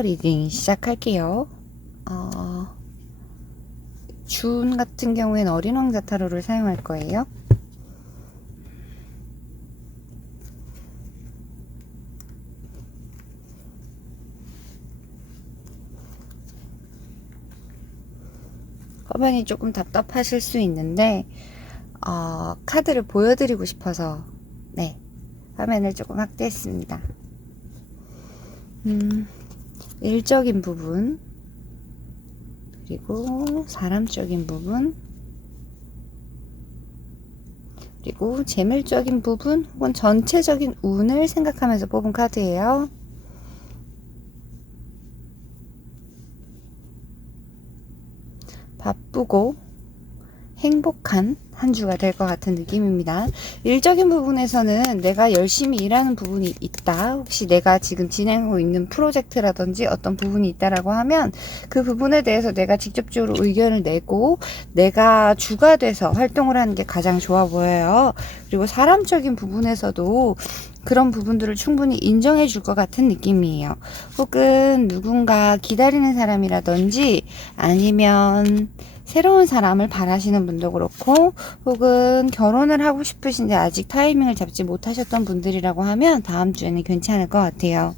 타로 리딩 시작할게요. 준 같은 경우엔 어린 왕자 타로를 사용할 거예요. 화면이 조금 답답하실 수 있는데 카드를 보여드리고 싶어서 화면을 조금 확대했습니다. 일적인 부분, 그리고 사람적인 부분, 그리고 재물적인 부분 혹은 전체적인 운을 생각하면서 뽑은 카드예요. 바쁘고 행복한 한 주가 될 것 같은 느낌입니다. 일적인 부분에서는 내가 열심히 일하는 부분이 있다. 혹시 내가 지금 진행하고 있는 프로젝트라든지 어떤 부분이 있다라고 하면 그 부분에 대해서 내가 직접적으로 의견을 내고 내가 주가 돼서 활동을 하는 게 가장 좋아 보여요. 그리고 사람적인 부분에서도 그런 부분들을 충분히 인정해 줄 것 같은 느낌이에요. 혹은 누군가 기다리는 사람이라든지 아니면 새로운 사람을 바라시는 분도 그렇고, 혹은 결혼을 하고 싶으신데 아직 타이밍을 잡지 못하셨던 분들이라고 하면 다음 주에는 괜찮을 것 같아요.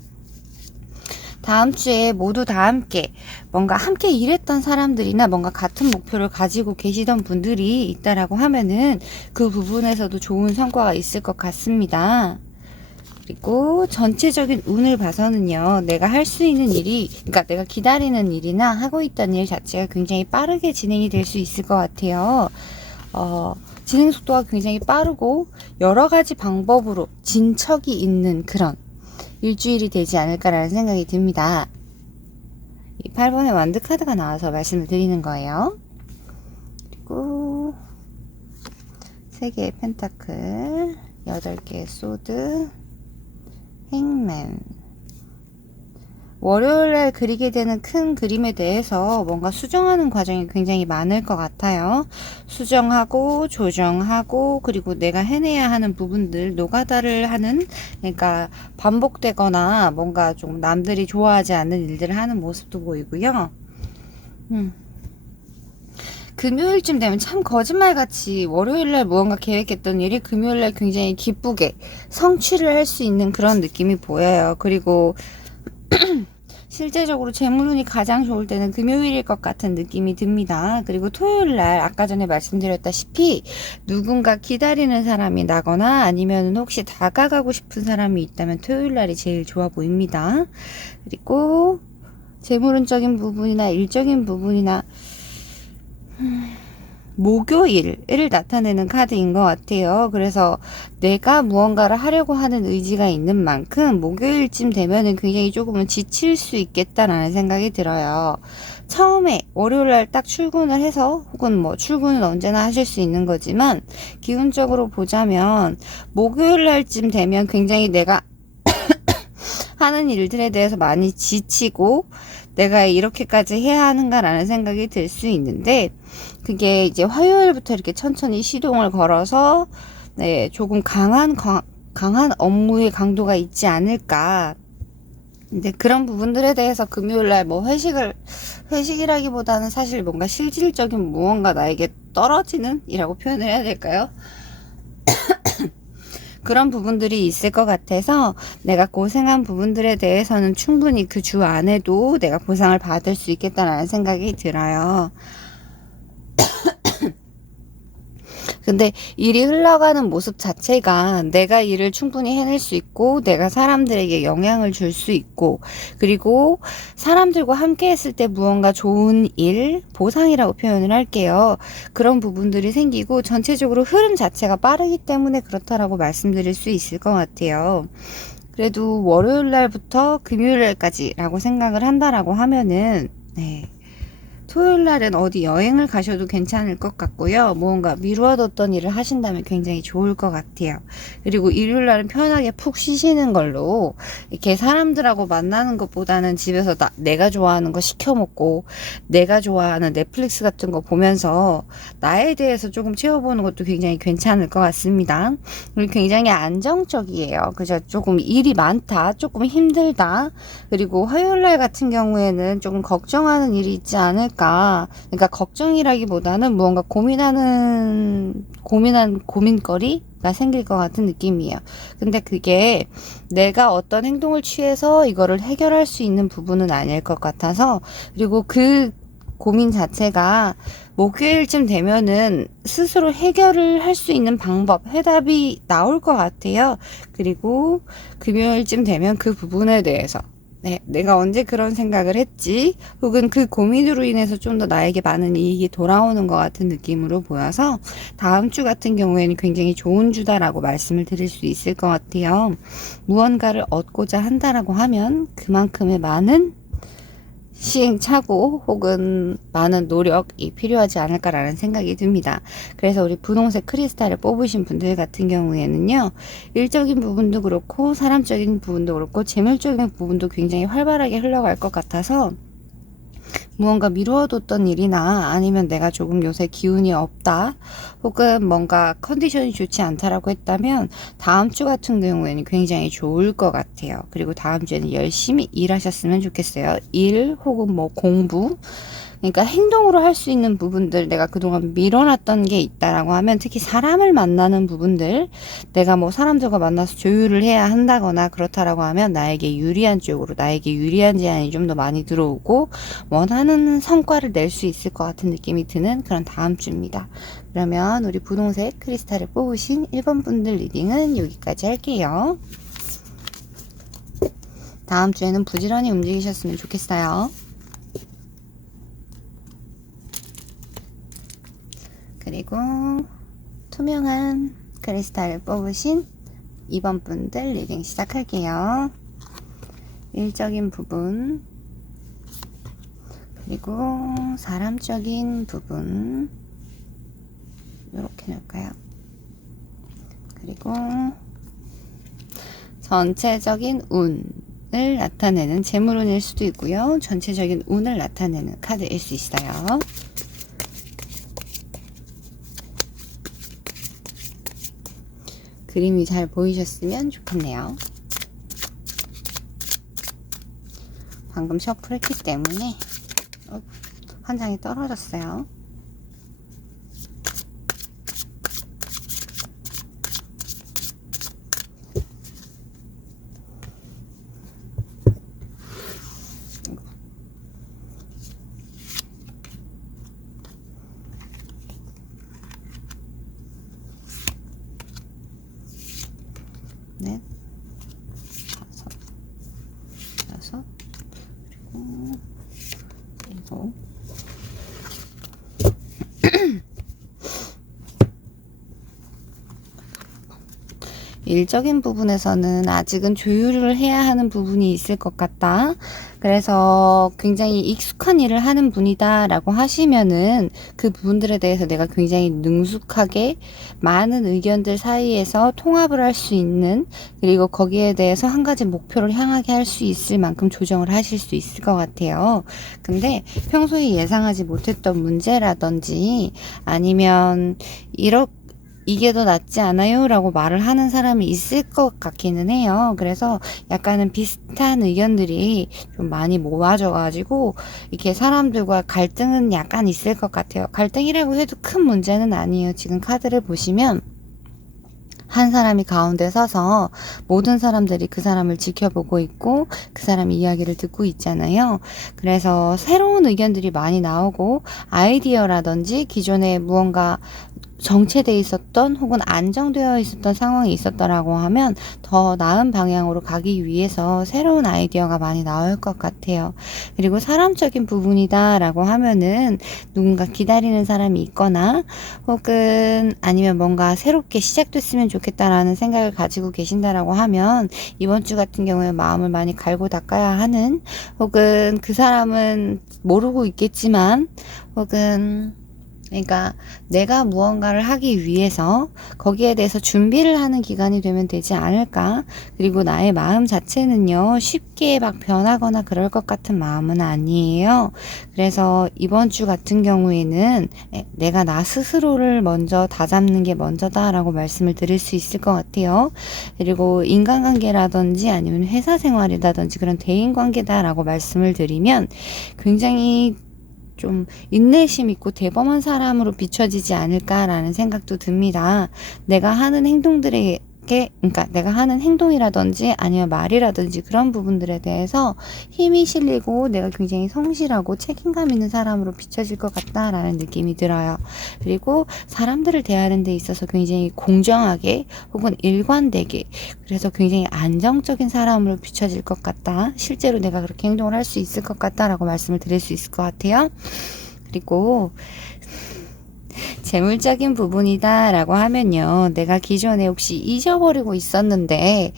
다음 주에 모두 다 함께 뭔가 함께 일했던 사람들이나 뭔가 같은 목표를 가지고 계시던 분들이 있다라고 하면은 그 부분에서도 좋은 성과가 있을 것 같습니다. 그리고 전체적인 운을 봐서는요, 내가 할 수 있는 일이, 그러니까 내가 기다리는 일이나 하고 있던 일 자체가 굉장히 빠르게 진행이 될 수 있을 것 같아요. 진행 속도가 굉장히 빠르고 여러 가지 방법으로 진척이 있는 그런 일주일이 되지 않을까라는 생각이 듭니다. 이 8번의 완드 카드가 나와서 말씀을 드리는 거예요. 그리고 3개의 펜타클, 8개의 소드, 행맨. 월요일날 그리게 되는 큰 그림에 대해서 뭔가 수정하는 과정이 굉장히 많을 것 같아요. 수정하고 조정하고 그리고 내가 해내야 하는 부분들 노가다를 하는, 그러니까 반복되거나 뭔가 좀 남들이 좋아하지 않는 일들을 하는 모습도 보이고요. 금요일쯤 되면 참 거짓말같이 월요일날 무언가 계획했던 일이 금요일날 굉장히 기쁘게 성취를 할 수 있는 그런 느낌이 보여요. 그리고 실제적으로 재물운이 가장 좋을 때는 금요일일 것 같은 느낌이 듭니다. 그리고 토요일날 아까 전에 말씀드렸다시피 누군가 기다리는 사람이 나거나 아니면 혹시 다가가고 싶은 사람이 있다면 토요일날이 제일 좋아 보입니다. 그리고 재물운적인 부분이나 일적인 부분이나 목요일을 나타내는 카드인 것 같아요. 그래서 내가 무언가를 하려고 하는 의지가 있는 만큼 목요일쯤 되면은 굉장히 조금은 지칠 수 있겠다라는 생각이 들어요. 처음에 월요일날 딱 출근을 해서, 혹은 뭐 출근은 언제나 하실 수 있는 거지만 기운적으로 보자면 목요일날쯤 되면 굉장히 내가 하는 일들에 대해서 많이 지치고 내가 이렇게까지 해야 하는가라는 생각이 들 수 있는데, 그게 이제 화요일부터 이렇게 천천히 시동을 걸어서 조금 강한 업무의 강도가 있지 않을까. 근데 그런 부분들에 대해서 금요일날 뭐 회식이라기보다는 사실 뭔가 실질적인 무언가 나에게 떨어지는 이라고 표현을 해야 될까요? 그런 부분들이 있을 것 같아서 내가 고생한 부분들에 대해서는 충분히 그 주 안에도 내가 보상을 받을 수 있겠다라는 생각이 들어요. 근데 일이 흘러가는 모습 자체가 내가 일을 충분히 해낼 수 있고 내가 사람들에게 영향을 줄 수 있고, 그리고 사람들과 함께 했을 때 무언가 좋은 일, 보상이라고 표현을 할게요. 그런 부분들이 생기고 전체적으로 흐름 자체가 빠르기 때문에 그렇다라고 말씀드릴 수 있을 것 같아요. 그래도 월요일 날부터 금요일 날까지라고 생각을 한다라고 하면은 토요일 날은 어디 여행을 가셔도 괜찮을 것 같고요. 무언가 미루어뒀던 일을 하신다면 굉장히 좋을 것 같아요. 그리고 일요일 날은 편하게 푹 쉬시는 걸로 이렇게 사람들하고 만나는 것보다는 집에서 내가 좋아하는 거 시켜 먹고 내가 좋아하는 넷플릭스 같은 거 보면서 나에 대해서 조금 채워보는 것도 굉장히 괜찮을 것 같습니다. 그리고 굉장히 안정적이에요. 그죠? 조금 일이 많다, 조금 힘들다. 그리고 화요일 날 같은 경우에는 조금 걱정하는 일이 있지 않을까. 그러니까 걱정이라기보다는 무언가 고민거리가 생길 것 같은 느낌이에요. 근데 그게 내가 어떤 행동을 취해서 이거를 해결할 수 있는 부분은 아닐 것 같아서, 그리고 그 고민 자체가 목요일쯤 되면은 스스로 해결을 할 수 있는 방법, 해답이 나올 것 같아요. 그리고 금요일쯤 되면 그 부분에 대해서 내가 언제 그런 생각을 했지? 혹은 그 고민으로 인해서 좀 더 나에게 많은 이익이 돌아오는 것 같은 느낌으로 보여서 다음 주 같은 경우에는 굉장히 좋은 주다라고 말씀을 드릴 수 있을 것 같아요. 무언가를 얻고자 한다라고 하면 그만큼의 많은 시행착오 혹은 많은 노력이 필요하지 않을까라는 생각이 듭니다. 그래서 우리 분홍색 크리스탈을 뽑으신 분들 같은 경우에는요, 일적인 부분도 그렇고 사람적인 부분도 그렇고 재물적인 부분도 굉장히 활발하게 흘러갈 것 같아서 무언가 미루어뒀던 일이나 아니면 내가 조금 요새 기운이 없다 혹은 뭔가 컨디션이 좋지 않다라고 했다면 다음 주 같은 경우에는 굉장히 좋을 것 같아요. 그리고 다음 주에는 열심히 일하셨으면 좋겠어요. 일 혹은 뭐 공부, 그러니까 행동으로 할 수 있는 부분들, 내가 그동안 밀어놨던 게 있다라고 하면 특히 사람을 만나는 부분들, 내가 뭐 사람들과 만나서 조율을 해야 한다거나 그렇다라고 하면 나에게 유리한 쪽으로, 나에게 유리한 제안이 좀 더 많이 들어오고 원하는 성과를 낼 수 있을 것 같은 느낌이 드는 그런 다음 주입니다. 그러면 우리 분홍색 크리스탈을 뽑으신 1번 분들 리딩은 여기까지 할게요. 다음 주에는 부지런히 움직이셨으면 좋겠어요. 그리고 투명한 크리스탈을 뽑으신 2번 분들 리딩 시작할게요. 일적인 부분, 그리고 사람적인 부분, 이렇게 넣을까요? 그리고 전체적인 운을 나타내는 재물운일 수도 있고요. 전체적인 운을 나타내는 카드일 수 있어요. 그림이 잘 보이셨으면 좋겠네요. 방금 셔플했기 때문에 한 장이 떨어졌어요. 넷, 다섯, 여섯, 그리고 일곱. 일적인 부분에서는 아직은 조율을 해야 하는 부분이 있을 것 같다. 그래서 굉장히 익숙한 일을 하는 분이다 라고 하시면은 그 부분들에 대해서 내가 굉장히 능숙하게 많은 의견들 사이에서 통합을 할 수 있는, 그리고 거기에 대해서 한 가지 목표를 향하게 할 수 있을 만큼 조정을 하실 수 있을 것 같아요. 근데 평소에 예상하지 못했던 문제라든지 아니면 이게 더 낫지 않아요? 라고 말을 하는 사람이 있을 것 같기는 해요. 그래서 약간은 비슷한 의견들이 좀 많이 모아져가지고 이렇게 사람들과 갈등은 약간 있을 것 같아요. 갈등이라고 해도 큰 문제는 아니에요. 지금 카드를 보시면 한 사람이 가운데 서서 모든 사람들이 그 사람을 지켜보고 있고 그 사람의 이야기를 듣고 있잖아요. 그래서 새로운 의견들이 많이 나오고 아이디어라든지 기존에 무언가 정체돼 있었던 혹은 안정되어 있었던 상황이 있었다라고 하면 더 나은 방향으로 가기 위해서 새로운 아이디어가 많이 나올 것 같아요. 그리고 사람적인 부분이다라고 하면은 누군가 기다리는 사람이 있거나 혹은 아니면 뭔가 새롭게 시작됐으면 좋겠다라는 생각을 가지고 계신다라고 하면 이번 주 같은 경우에 마음을 많이 갈고 닦아야 하는, 혹은 그 사람은 모르고 있겠지만 혹은 그러니까 내가 무언가를 하기 위해서 거기에 대해서 준비를 하는 기간이 되면 되지 않을까. 그리고 나의 마음 자체는요, 쉽게 막 변하거나 그럴 것 같은 마음은 아니에요. 그래서 이번 주 같은 경우에는 내가 나 스스로를 먼저 다잡는 게 먼저다라고 말씀을 드릴 수 있을 것 같아요. 그리고 인간관계라든지 아니면 회사 생활이라든지 그런 대인관계다라고 말씀을 드리면 굉장히 좀 인내심 있고 대범한 사람으로 비춰지지 않을까라는 생각도 듭니다. 내가 하는 행동들에 그러니까 내가 하는 행동이라든지 아니면 말이라든지 그런 부분들에 대해서 힘이 실리고 내가 굉장히 성실하고 책임감 있는 사람으로 비춰질 것 같다라는 느낌이 들어요. 그리고 사람들을 대하는 데 있어서 굉장히 공정하게 혹은 일관되게, 그래서 굉장히 안정적인 사람으로 비춰질 것 같다. 실제로 내가 그렇게 행동을 할 수 있을 것 같다라고 말씀을 드릴 수 있을 것 같아요. 그리고 재물적인 부분이다 라고 하면요, 내가 기존에 혹시 잊어버리고 있었는데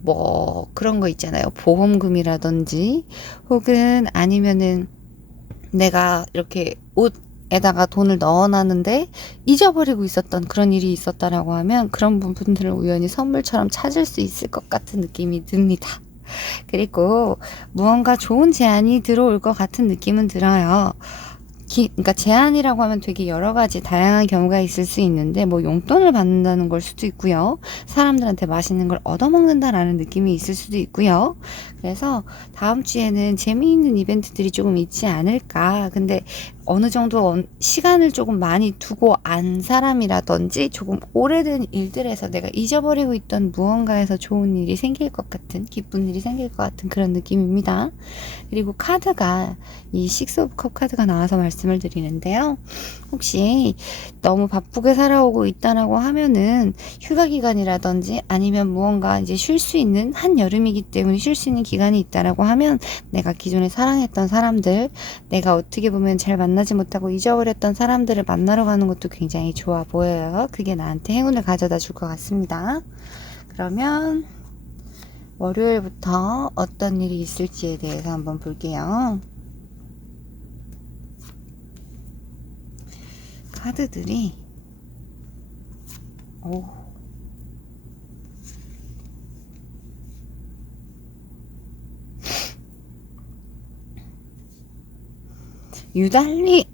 뭐 그런 거 있잖아요. 보험금이라든지 혹은 아니면은 내가 이렇게 옷에다가 돈을 넣어놨는데 잊어버리고 있었던 그런 일이 있었다라고 하면 그런 부분들을 우연히 선물처럼 찾을 수 있을 것 같은 느낌이 듭니다. 그리고 무언가 좋은 제안이 들어올 것 같은 느낌은 들어요. 그러니까 제안이라고 하면 되게 여러 가지 다양한 경우가 있을 수 있는데, 뭐 용돈을 받는다는 걸 수도 있고요. 사람들한테 맛있는 걸 얻어먹는다라는 느낌이 있을 수도 있고요. 그래서 다음 주에는 재미있는 이벤트들이 조금 있지 않을까. 근데 어느 정도 시간을 조금 많이 두고 안 사람이라든지 조금 오래된 일들에서 내가 잊어버리고 있던 무언가에서 좋은 일이 생길 것 같은, 기쁜 일이 생길 것 같은 그런 느낌입니다. 그리고 카드가 이 식스 오브 컵 카드가 나와서 말씀을 드리는데요. 혹시 너무 바쁘게 살아오고 있다라고 하면은 휴가 기간이라든지 아니면 무언가 이제 쉴 수 있는 한여름이기 때문에 쉴 수 있는 기간이 있다라고 하면 내가 기존에 사랑했던 사람들, 내가 어떻게 보면 잘 만나지 못하고 잊어버렸던 사람들을 만나러 가는 것도 굉장히 좋아 보여요. 그게 나한테 행운을 가져다 줄 것 같습니다. 그러면 월요일부터 어떤 일이 있을지에 대해서 한번 볼게요. 카드들이 유달리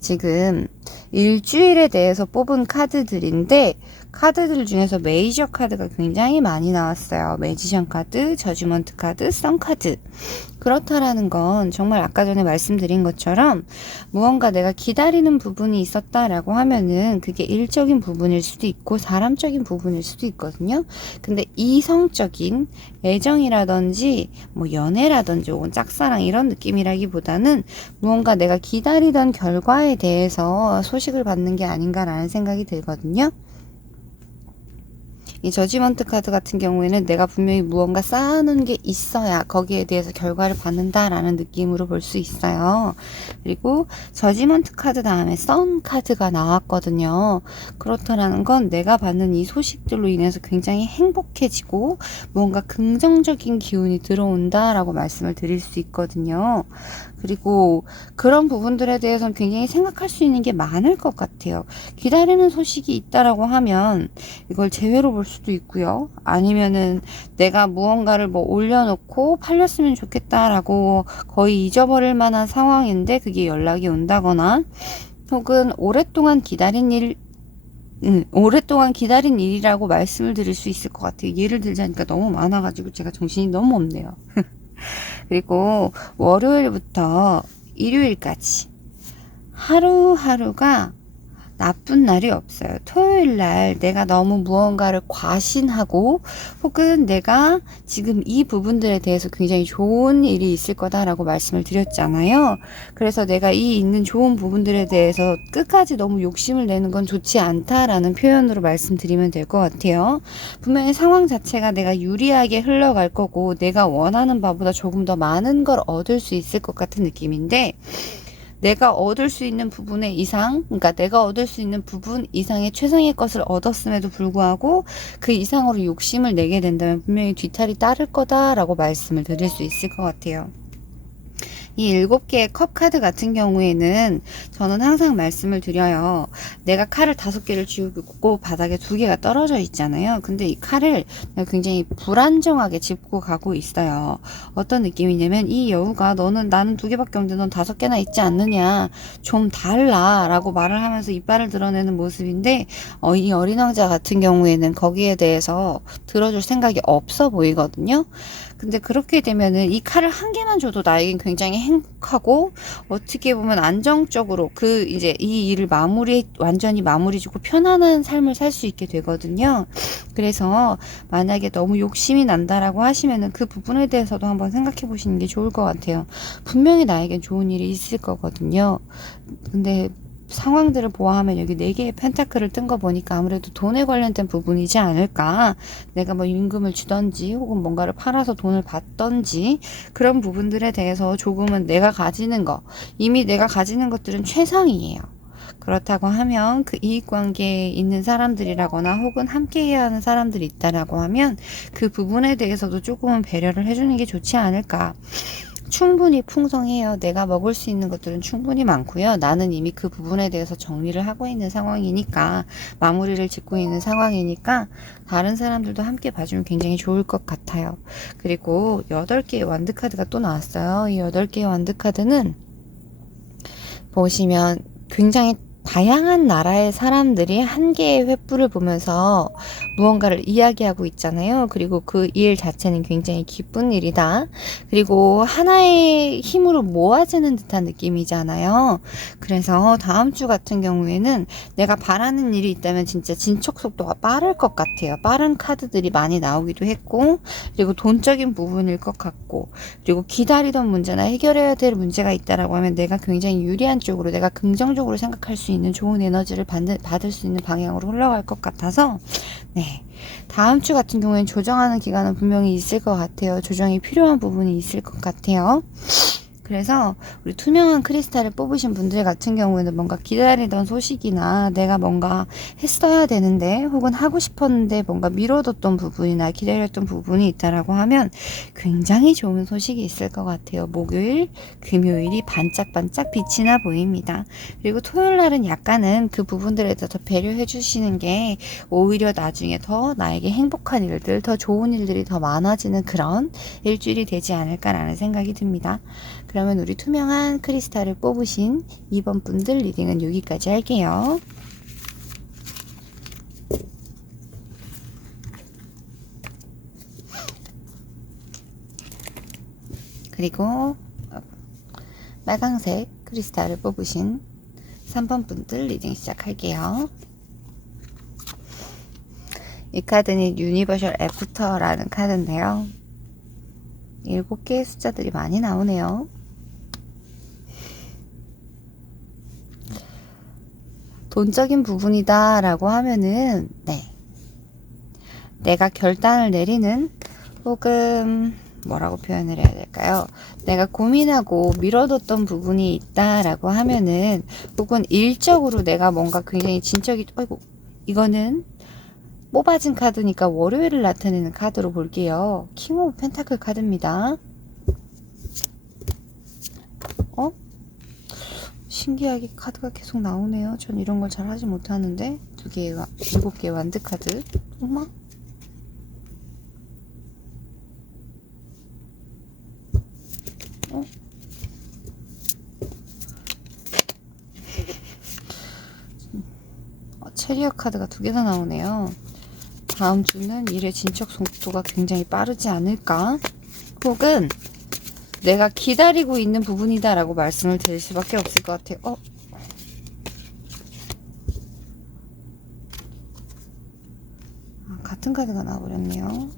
지금 일주일에 대해서 뽑은 카드들인데, 카드들 중에서 메이저 카드가 굉장히 많이 나왔어요. 매지션 카드, 저지먼트 카드, 선 카드. 그렇다라는 건 정말 아까 전에 말씀드린 것처럼 무언가 내가 기다리는 부분이 있었다라고 하면은 그게 일적인 부분일 수도 있고 사람적인 부분일 수도 있거든요. 근데 이성적인 애정이라든지 뭐 연애라든지 혹은 짝사랑 이런 느낌이라기보다는 무언가 내가 기다리던 결과에 대해서 소식을 받는 게 아닌가라는 생각이 들거든요. 이 저지먼트 카드 같은 경우에는 내가 분명히 무언가 쌓아놓은 게 있어야 거기에 대해서 결과를 받는다라는 느낌으로 볼 수 있어요. 그리고 저지먼트 카드 다음에 선 카드가 나왔거든요. 그렇다라는 건 내가 받는 이 소식들로 인해서 굉장히 행복해지고 무언가 긍정적인 기운이 들어온다라고 말씀을 드릴 수 있거든요. 그리고 그런 부분들에 대해서는 굉장히 생각할 수 있는 게 많을 것 같아요. 기다리는 소식이 있다라고 하면 이걸 재회로 볼 수도 있고요. 아니면은 내가 무언가를 뭐 올려놓고 팔렸으면 좋겠다라고 거의 잊어버릴 만한 상황인데 그게 연락이 온다거나, 혹은 오랫동안 기다린 일이라고 말씀을 드릴 수 있을 것 같아요. 예를 들자니까 너무 많아가지고 제가 정신이 너무 없네요. 그리고 월요일부터 일요일까지 하루하루가 나쁜 날이 없어요. 토요일 날 내가 너무 무언가를 과신하고 혹은 내가 지금 이 부분들에 대해서 굉장히 좋은 일이 있을 거다라고 말씀을 드렸잖아요. 그래서 내가 이 있는 좋은 부분들에 대해서 끝까지 너무 욕심을 내는 건 좋지 않다라는 표현으로 말씀드리면 될 것 같아요. 분명히 상황 자체가 내가 유리하게 흘러갈 거고 내가 원하는 바보다 조금 더 많은 걸 얻을 수 있을 것 같은 느낌인데, 내가 얻을 수 있는 부분의 이상, 그러니까 내가 얻을 수 있는 부분 이상의 최상의 것을 얻었음에도 불구하고 그 이상으로 욕심을 내게 된다면 분명히 뒤탈이 따를 거다라고 말씀을 드릴 수 있을 것 같아요. 이 7개의 컵 카드 같은 경우에는 저는 항상 말씀을 드려요. 내가 칼을 5개를 쥐고 있고 바닥에 2개가 떨어져 있잖아요. 근데 이 칼을 내가 굉장히 불안정하게 짚고 가고 있어요. 어떤 느낌이냐면 이 여우가 나는 2개밖에 없는데 넌 5개나 있지 않느냐, 좀 달라 라고 말을 하면서 이빨을 드러내는 모습인데, 이 어린 왕자 같은 경우에는 거기에 대해서 들어줄 생각이 없어 보이거든요. 근데 그렇게 되면은 이 칼을 1개만 줘도 나에겐 굉장히 행복하고 어떻게 보면 안정적으로 이제 이 일을 완전히 마무리 짓고 편안한 삶을 살 수 있게 되거든요. 그래서 만약에 너무 욕심이 난다라고 하시면은 그 부분에 대해서도 한번 생각해 보시는 게 좋을 것 같아요. 분명히 나에겐 좋은 일이 있을 거거든요. 근데 상황들을 보아하면 여기 4개의 펜타클을 뜬 거 보니까 아무래도 돈에 관련된 부분이지 않을까. 내가 뭐 임금을 주던지 혹은 뭔가를 팔아서 돈을 받던지 그런 부분들에 대해서 조금은 이미 내가 가지는 것들은 최상이에요. 그렇다고 하면 그 이익관계에 있는 사람들이라거나 혹은 함께 해야 하는 사람들이 있다라고 하면 그 부분에 대해서도 조금은 배려를 해주는 게 좋지 않을까. 충분히 풍성해요. 내가 먹을 수 있는 것들은 충분히 많고요. 나는 이미 그 부분에 대해서 정리를 하고 있는 상황이니까, 마무리를 짓고 있는 상황이니까 다른 사람들도 함께 봐주면 굉장히 좋을 것 같아요. 그리고 8개의 완드 카드가 또 나왔어요. 이 8개의 완드 카드는 보시면 굉장히 다양한 나라의 사람들이 한 개의 횃불을 보면서 무언가를 이야기하고 있잖아요. 그리고 그 일 자체는 굉장히 기쁜 일이다. 그리고 하나의 힘으로 모아지는 듯한 느낌이잖아요. 그래서 다음 주 같은 경우에는 내가 바라는 일이 있다면 진짜 진척 속도가 빠를 것 같아요. 빠른 카드들이 많이 나오기도 했고, 그리고 돈적인 부분일 것 같고, 그리고 기다리던 문제나 해결해야 될 문제가 있다라고 하면 내가 굉장히 유리한 쪽으로, 내가 긍정적으로 생각할 수 있는 좋은 에너지를 받을 수 있는 방향으로 흘러갈 것 같아서, 네, 다음 주 같은 경우에는 조정하는 기간은 분명히 있을 것 같아요. 조정이 필요한 부분이 있을 것 같아요. 그래서 우리 투명한 크리스탈을 뽑으신 분들 같은 경우에는 뭔가 기다리던 소식이나 내가 뭔가 했어야 되는데 혹은 하고 싶었는데 뭔가 미뤄뒀던 부분이나 기다렸던 부분이 있다라고 하면 굉장히 좋은 소식이 있을 것 같아요. 목요일, 금요일이 반짝반짝 빛이 나 보입니다. 그리고 토요일 날은 약간은 그 부분들에 대해서 더 배려해 주시는 게 오히려 나중에 더 나에게 행복한 일들, 더 좋은 일들이 더 많아지는 그런 일주일이 되지 않을까라는 생각이 듭니다. 그러면 우리 투명한 크리스탈을 뽑으신 2번 분들 리딩은 여기까지 할게요. 그리고 빨강색 크리스탈을 뽑으신 3번 분들 리딩 시작할게요. 이 카드는 유니버셜 애프터라는 카드인데요. 7개의 숫자들이 많이 나오네요. 돈적인 부분이다 라고 하면은, 네, 내가 결단을 내리는, 혹은 뭐라고 표현을 해야 될까요? 내가 고민하고 미뤄뒀던 부분이 있다라고 하면은, 혹은 일적으로 내가 뭔가 굉장히 이거는 뽑아진 카드니까 월요일을 나타내는 카드로 볼게요. 킹 오브 펜타클 카드입니다. 신기하게 카드가 계속 나오네요. 전 이런 걸 잘 하지 못하는데. 7개의 완드 카드. 엄마? 체리엇 카드가 2개나 나오네요. 다음 주는 일의 진척 속도가 굉장히 빠르지 않을까? 혹은 내가 기다리고 있는 부분이다 라고 말씀을 드릴 수밖에 없을 것 같아요. 같은 카드가 나와버렸네요.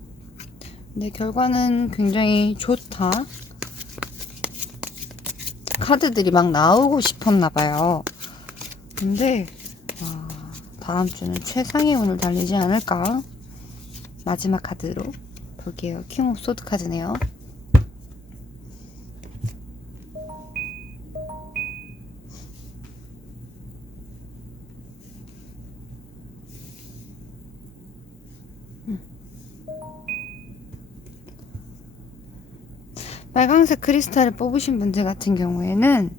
근데 결과는 굉장히 좋다. 카드들이 막 나오고 싶었나봐요. 근데 다음 주는 최상의 운을 달리지 않을까. 마지막 카드로 볼게요. 킹 오브 소드 카드네요. 빨강색 크리스탈을 뽑으신 분들 같은 경우에는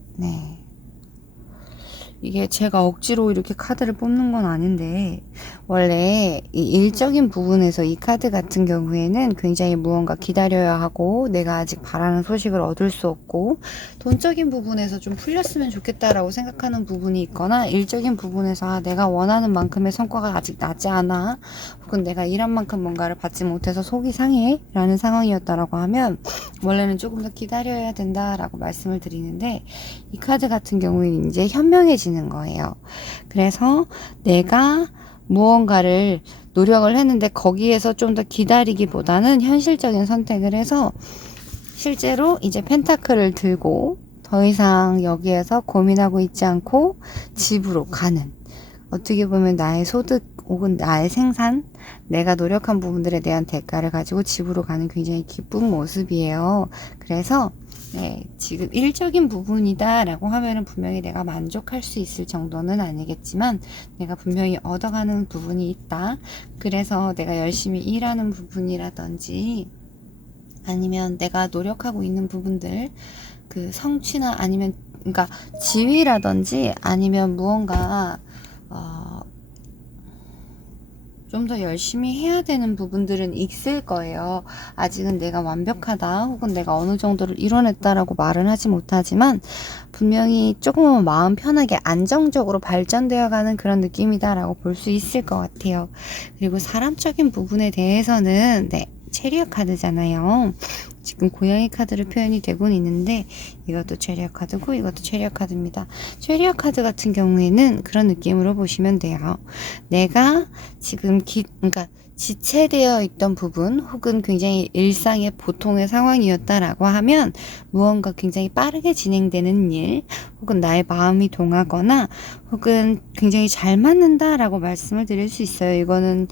이게 제가 억지로 이렇게 카드를 뽑는 건 아닌데, 원래 이 일적인 부분에서 이 카드 같은 경우에는 굉장히 무언가 기다려야 하고, 내가 아직 바라는 소식을 얻을 수 없고, 돈적인 부분에서 좀 풀렸으면 좋겠다라고 생각하는 부분이 있거나, 일적인 부분에서 내가 원하는 만큼의 성과가 아직 나지 않아, 혹은 내가 일한 만큼 뭔가를 받지 못해서 속이 상해 라는 상황이었다라고 하면, 원래는 조금 더 기다려야 된다라고 말씀을 드리는데, 이 카드 같은 경우에는 이제 현명해지는 거예요. 그래서 내가 무언가를 노력을 했는데 거기에서 좀 더 기다리기보다는 현실적인 선택을 해서 실제로 이제 펜타클을 들고 더 이상 여기에서 고민하고 있지 않고 집으로 가는, 어떻게 보면 나의 소득 혹은 나의 생산, 내가 노력한 부분들에 대한 대가를 가지고 집으로 가는 굉장히 기쁜 모습이에요. 그래서 지금 일적인 부분이다 라고 하면은 분명히 내가 만족할 수 있을 정도는 아니겠지만 내가 분명히 얻어가는 부분이 있다. 그래서 내가 열심히 일하는 부분이라든지 아니면 내가 노력하고 있는 부분들, 그 성취나 아니면 그러니까 지위라든지 아니면 무언가 좀 더 열심히 해야 되는 부분들은 있을 거예요. 아직은 내가 완벽하다 혹은 내가 어느 정도를 이뤄냈다라고 말은 하지 못하지만 분명히 조금은 마음 편하게 안정적으로 발전되어 가는 그런 느낌이다라고 볼 수 있을 것 같아요. 그리고 사람적인 부분에 대해서는 체리엇 카드잖아요. 지금 고양이 카드로 표현이 되곤 있는데 이것도 체리엇 카드고 이것도 체리엇 카드입니다. 체리엇 카드 같은 경우에는 그런 느낌으로 보시면 돼요. 내가 지금 그러니까 지체되어 있던 부분 혹은 굉장히 일상의 보통의 상황이었다라고 하면 무언가 굉장히 빠르게 진행되는 일 혹은 나의 마음이 동하거나 혹은 굉장히 잘 맞는다라고 말씀을 드릴 수 있어요. 이거는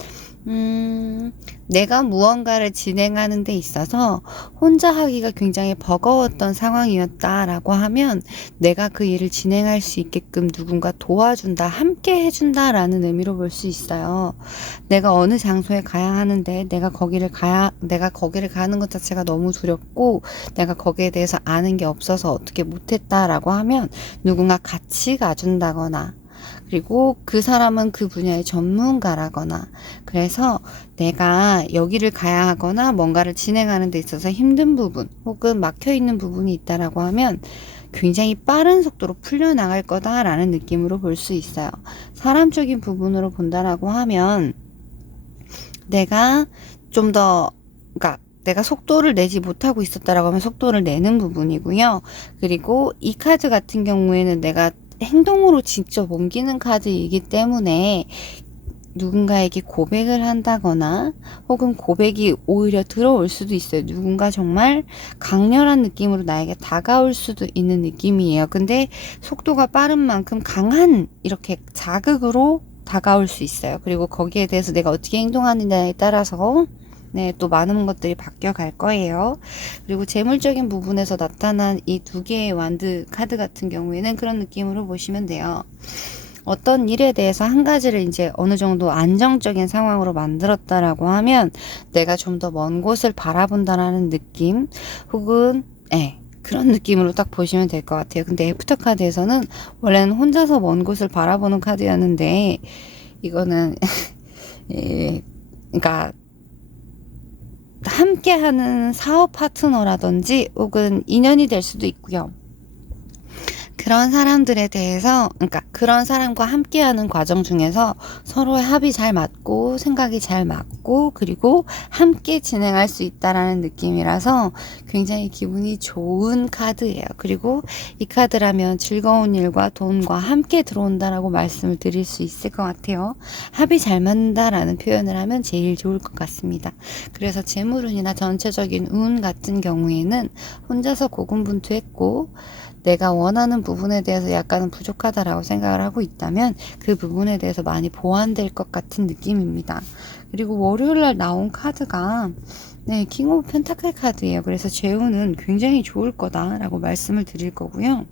내가 무언가를 진행하는 데 있어서 혼자 하기가 굉장히 버거웠던 상황이었다라고 하면 내가 그 일을 진행할 수 있게끔 누군가 도와준다, 함께 해준다라는 의미로 볼 수 있어요. 내가 어느 장소에 가야 하는데 내가 거기를 가는 것 자체가 너무 두렵고 내가 거기에 대해서 아는 게 없어서 어떻게 못했다라고 하면 누군가 같이 가준다거나, 그리고 그 사람은 그 분야의 전문가라거나, 그래서 내가 여기를 가야 하거나 뭔가를 진행하는 데 있어서 힘든 부분 혹은 막혀있는 부분이 있다라고 하면 굉장히 빠른 속도로 풀려나갈 거다라는 느낌으로 볼 수 있어요. 사람적인 부분으로 본다라고 하면 내가 좀 더, 그러니까 내가 속도를 내지 못하고 있었다라고 하면 속도를 내는 부분이고요. 그리고 이 카드 같은 경우에는 내가 행동으로 직접 옮기는 카드이기 때문에 누군가에게 고백을 한다거나 혹은 고백이 오히려 들어올 수도 있어요. 누군가 정말 강렬한 느낌으로 나에게 다가올 수도 있는 느낌이에요. 근데 속도가 빠른 만큼 강한 이렇게 자극으로 다가올 수 있어요. 그리고 거기에 대해서 내가 어떻게 행동하느냐에 따라서 또 많은 것들이 바뀌어 갈 거예요. 그리고 재물적인 부분에서 나타난 이 두 개의 완드 카드 같은 경우에는 그런 느낌으로 보시면 돼요. 어떤 일에 대해서 한 가지를 이제 어느 정도 안정적인 상황으로 만들었다라고 하면 내가 좀 더 먼 곳을 바라본다라는 느낌 혹은 그런 느낌으로 딱 보시면 될 것 같아요. 근데 애프터 카드에서는 원래는 혼자서 먼 곳을 바라보는 카드였는데 이거는 그러니까 함께하는 사업 파트너라든지 혹은 인연이 될 수도 있고요. 그런 사람들에 대해서, 그러니까 그런 사람과 함께하는 과정 중에서 서로의 합이 잘 맞고 생각이 잘 맞고 그리고 함께 진행할 수 있다라는 느낌이라서 굉장히 기분이 좋은 카드예요. 그리고 이 카드라면 즐거운 일과 돈과 함께 들어온다라고 말씀을 드릴 수 있을 것 같아요. 합이 잘 맞는다라는 표현을 하면 제일 좋을 것 같습니다. 그래서 재물운이나 전체적인 운 같은 경우에는 혼자서 고군분투했고 내가 원하는 부분에 대해서 약간은 부족하다라고 생각을 하고 있다면 그 부분에 대해서 많이 보완될 것 같은 느낌입니다. 그리고 월요일날 나온 카드가 네, 킹 오브 펜타클 카드예요. 그래서 재운은 굉장히 좋을 거다라고 말씀을 드릴 거고요.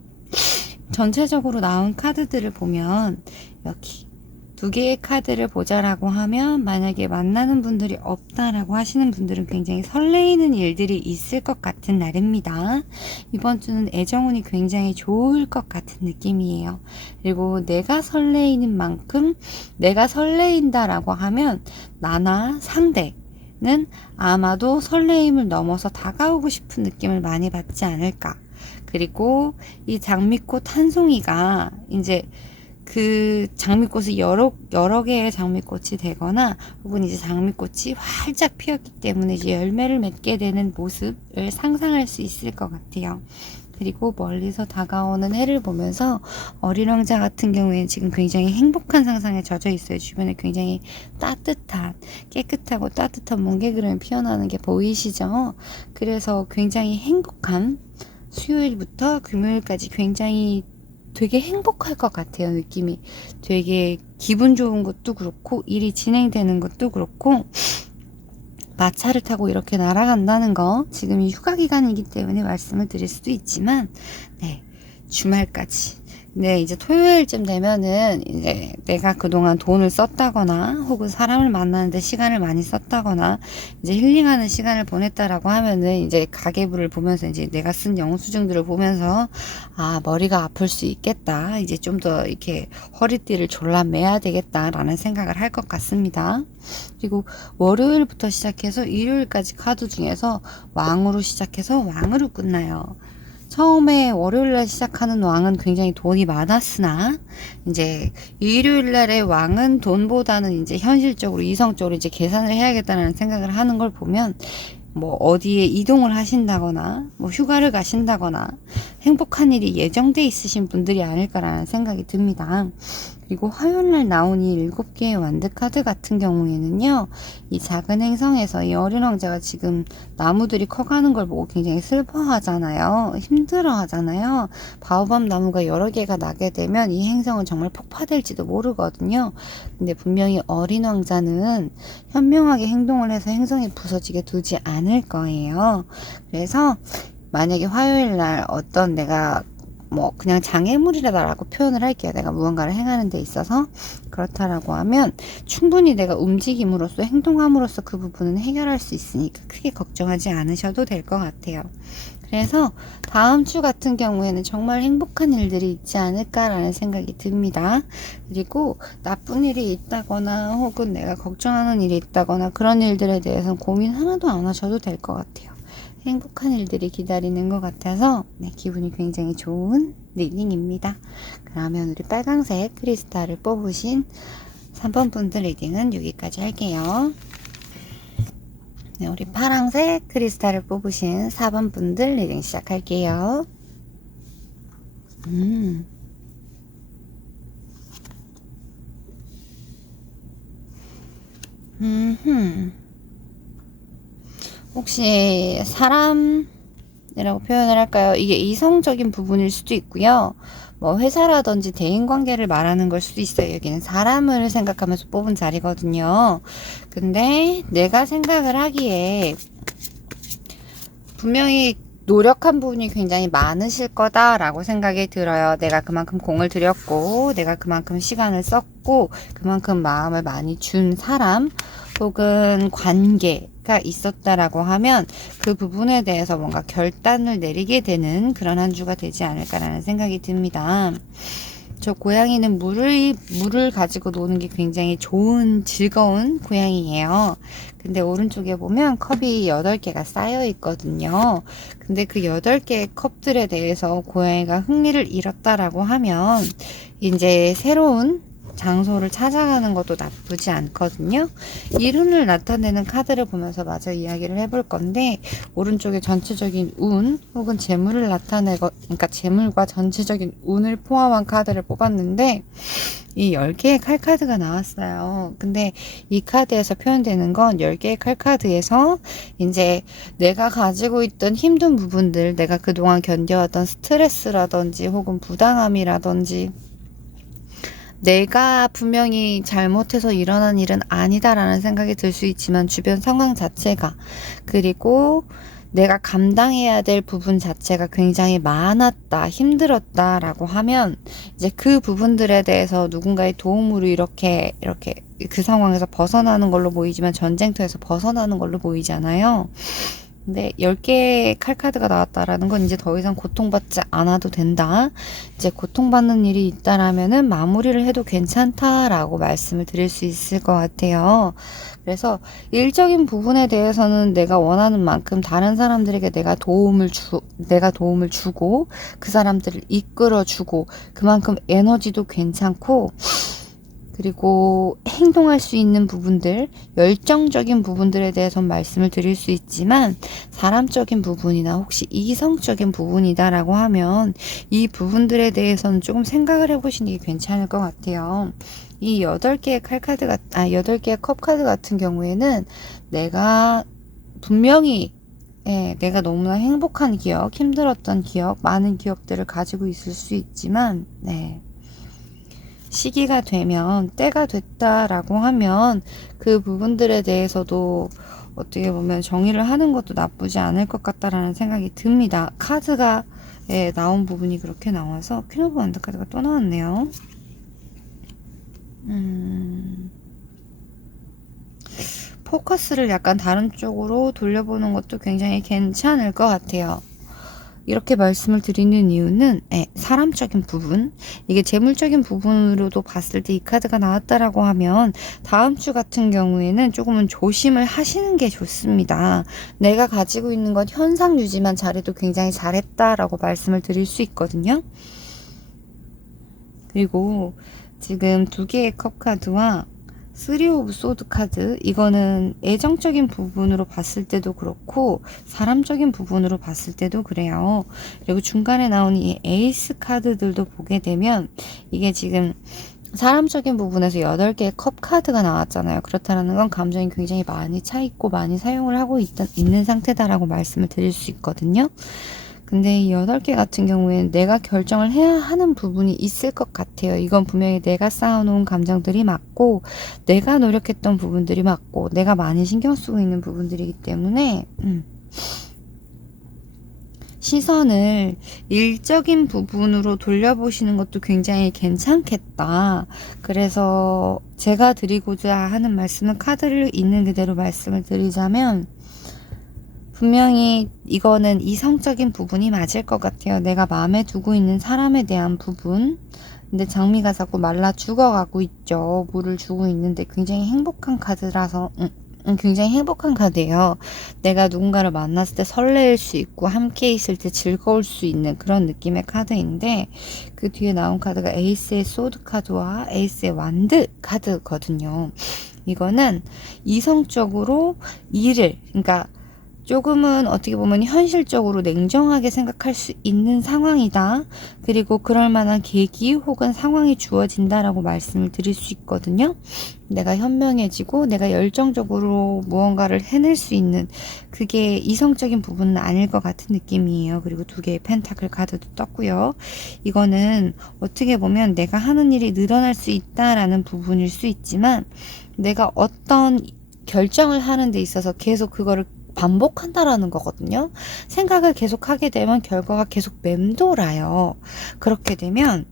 전체적으로 나온 카드들을 보면 여기 두 개의 카드를 보자라고 하면 만약에 만나는 분들이 없다라고 하시는 분들은 굉장히 설레이는 일들이 있을 것 같은 날입니다. 이번 주는 애정운이 굉장히 좋을 것 같은 느낌이에요. 그리고 내가 설레이는 만큼 내가 설레인다라고 하면 나나 상대는 아마도 설레임을 넘어서 다가오고 싶은 느낌을 많이 받지 않을까. 그리고 이 장미꽃 한 송이가 이제 그 장미꽃이 여러 개의 장미꽃이 되거나 혹은 이제 장미꽃이 활짝 피었기 때문에 이제 열매를 맺게 되는 모습을 상상할 수 있을 것 같아요. 그리고 멀리서 다가오는 해를 보면서 어린 왕자 같은 경우에는 지금 굉장히 행복한 상상에 젖어 있어요. 주변에 굉장히 따뜻한, 깨끗하고 따뜻한 뭉게그름이 피어나는 게 보이시죠? 그래서 굉장히 행복한 수요일부터 금요일까지 굉장히 되게 행복할 것 같아요. 느낌이 되게 기분 좋은 것도 그렇고 일이 진행되는 것도 그렇고 마차를 타고 이렇게 날아간다는 거 지금이 휴가 기간이기 때문에 말씀을 드릴 수도 있지만 네, 주말까지 네, 이제 토요일쯤 되면은 이제 내가 그동안 돈을 썼다거나 혹은 사람을 만나는데 시간을 많이 썼다거나 이제 힐링하는 시간을 보냈다라고 하면은 이제 가계부를 보면서 이제 내가 쓴 영수증들을 보면서 아, 머리가 아플 수 있겠다. 이제 좀 더 이렇게 허리띠를 졸라 매야 되겠다라는 생각을 할 것 같습니다. 그리고 월요일부터 시작해서 일요일까지 카드 중에서 왕으로 시작해서 왕으로 끝나요. 처음에 월요일날 시작하는 왕은 굉장히 돈이 많았으나 이제 일요일날의 왕은 돈보다는 이제 현실적으로 이성적으로 이제 계산을 해야겠다는 생각을 하는 걸 보면 뭐 어디에 이동을 하신다거나 뭐 휴가를 가신다거나 행복한 일이 예정돼 있으신 분들이 아닐까라는 생각이 듭니다. 그리고 화요일날 나온 이 7개의 완드 카드 같은 경우에는요, 이 작은 행성에서 이 어린 왕자가 지금 나무들이 커가는 걸 보고 굉장히 슬퍼하잖아요. 힘들어 하잖아요. 바오밤 나무가 여러 개가 나게 되면 이 행성은 정말 폭파될지도 모르거든요. 근데 분명히 어린 왕자는 현명하게 행동을 해서 행성이 부서지게 두지 않을 거예요. 그래서 만약에 화요일날 어떤 내가 뭐 그냥 장애물이라고 표현을 할게요. 내가 무언가를 행하는 데 있어서 그렇다라고 하면 충분히 내가 움직임으로써 행동함으로써 그 부분은 해결할 수 있으니까 크게 걱정하지 않으셔도 될 것 같아요. 그래서 다음 주 같은 경우에는 정말 행복한 일들이 있지 않을까라는 생각이 듭니다. 그리고 나쁜 일이 있다거나 혹은 내가 걱정하는 일이 있다거나 그런 일들에 대해서는 고민 하나도 안 하셔도 될 것 같아요. 행복한 일들이 기다리는 것 같아서 네, 기분이 굉장히 좋은 리딩입니다. 그러면 우리 빨강색 크리스탈을 뽑으신 3번 분들 리딩은 여기까지 할게요. 네, 우리 파랑색 크리스탈을 뽑으신 4번 분들 리딩 시작할게요. 혹시 사람이라고 표현을 할까요? 이게 이성적인 부분일 수도 있고요. 뭐 회사라든지 대인관계를 말하는 걸 수도 있어요. 여기는 사람을 생각하면서 뽑은 자리거든요. 근데 내가 생각을 하기에 분명히 노력한 부분이 굉장히 많으실 거다라고 생각이 들어요. 내가 그만큼 공을 들였고 내가 그만큼 시간을 썼고 그만큼 마음을 많이 준 사람 혹은 관계가 있었다라고 하면 그 부분에 대해서 뭔가 결단을 내리게 되는 그런 한 주가 되지 않을까라는 생각이 듭니다. 저 고양이는 물을 가지고 노는 게 굉장히 좋은, 즐거운 고양이에요. 근데 오른쪽에 보면 컵이 8개가 쌓여 있거든요. 근데 그 8개의 컵들에 대해서 고양이가 흥미를 잃었다라고 하면, 이제 새로운 장소를 찾아가는 것도 나쁘지 않거든요. 이룬을 나타내는 카드를 보면서 마저 이야기를 해볼 건데, 오른쪽에 전체적인 운 혹은 재물을 나타내고, 그러니까 재물과 전체적인 운을 포함한 카드를 뽑았는데, 이 10개의 칼카드가 나왔어요. 근데 이 카드에서 표현되는 건 10개의 칼카드에서 이제 내가 가지고 있던 힘든 부분들, 내가 그동안 견뎌왔던 스트레스라든지 혹은 부당함이라든지, 내가 분명히 잘못해서 일어난 일은 아니다라는 생각이 들 수 있지만 주변 상황 자체가, 그리고 내가 감당해야 될 부분 자체가 굉장히 많았다, 힘들었다라고 하면 이제 그 부분들에 대해서 누군가의 도움으로 이렇게 그 상황에서 벗어나는 걸로 보이지만 전쟁터에서 벗어나는 걸로 보이잖아요. 근데 10개의 칼카드가 나왔다라는 건 이제 더 이상 고통받지 않아도 된다. 이제 고통받는 일이 있다라면은 마무리를 해도 괜찮다라고 말씀을 드릴 수 있을 것 같아요. 그래서 일적인 부분에 대해서는 내가 원하는 만큼 다른 사람들에게 내가 도움을 주고 그 사람들을 이끌어주고 그만큼 에너지도 괜찮고, 그리고 행동할 수 있는 부분들, 열정적인 부분들에 대해서 말씀을 드릴 수 있지만, 사람적인 부분이나 혹시 이성적인 부분이다라고 하면 이 부분들에 대해서는 조금 생각을 해보시는 게 괜찮을 것 같아요. 이 8개의 컵 카드 같은 경우에는 내가 분명히 내가 너무나 행복한 기억, 힘들었던 기억, 많은 기억들을 가지고 있을 수 있지만, 시기가 되면, 때가 됐다라고 하면 그 부분들에 대해서도 어떻게 보면 정의를 하는 것도 나쁘지 않을 것 같다라는 생각이 듭니다. 카드가 나온 부분이 그렇게 나와서 퀸 오브 원더 카드가 또 나왔네요. 포커스를 약간 다른 쪽으로 돌려보는 것도 굉장히 괜찮을 것 같아요. 이렇게 말씀을 드리는 이유는 사람적인 부분, 이게 재물적인 부분으로도 봤을 때 이 카드가 나왔다라고 하면 다음 주 같은 경우에는 조금은 조심을 하시는 게 좋습니다. 내가 가지고 있는 건 현상 유지만 잘해도 굉장히 잘했다라고 말씀을 드릴 수 있거든요. 그리고 지금 2개의 컵 카드와 3 오브 소드 카드, 이거는 애정적인 부분으로 봤을 때도 그렇고 사람적인 부분으로 봤을 때도 그래요. 그리고 중간에 나오는 이 에이스 카드들도 보게 되면 이게 지금 사람적인 부분에서 8개의 컵 카드가 나왔잖아요. 그렇다는 건 감정이 굉장히 많이 차 있고 많이 사용을 하고 있는 상태다라고 말씀을 드릴 수 있거든요. 근데 이 8개 같은 경우에는 내가 결정을 해야 하는 부분이 있을 것 같아요. 이건 분명히 내가 쌓아놓은 감정들이 맞고, 내가 노력했던 부분들이 맞고, 내가 많이 신경 쓰고 있는 부분들이기 때문에, 시선을 일적인 부분으로 돌려보시는 것도 굉장히 괜찮겠다. 그래서 제가 드리고자 하는 말씀은, 카드를 있는 그대로 말씀을 드리자면, 분명히 이거는 이성적인 부분이 맞을 것 같아요. 내가 마음에 두고 있는 사람에 대한 부분. 근데 장미가 자꾸 말라 죽어가고 있죠. 물을 주고 있는데 굉장히 행복한 카드라서 굉장히 행복한 카드예요. 내가 누군가를 만났을 때 설레일 수 있고 함께 있을 때 즐거울 수 있는 그런 느낌의 카드인데, 그 뒤에 나온 카드가 에이스의 소드 카드와 에이스의 완드 카드거든요. 이거는 이성적으로 그러니까 조금은 어떻게 보면 현실적으로 냉정하게 생각할 수 있는 상황이다. 그리고 그럴 만한 계기 혹은 상황이 주어진다라고 말씀을 드릴 수 있거든요. 내가 현명해지고 내가 열정적으로 무언가를 해낼 수 있는, 그게 이성적인 부분은 아닐 것 같은 느낌이에요. 그리고 2개의 펜타클 카드도 떴고요. 이거는 어떻게 보면 내가 하는 일이 늘어날 수 있다라는 부분일 수 있지만, 내가 어떤 결정을 하는 데 있어서 계속 그거를 반복한다라는 거거든요. 생각을 계속 하게 되면 결과가 계속 맴돌아요. 그렇게 되면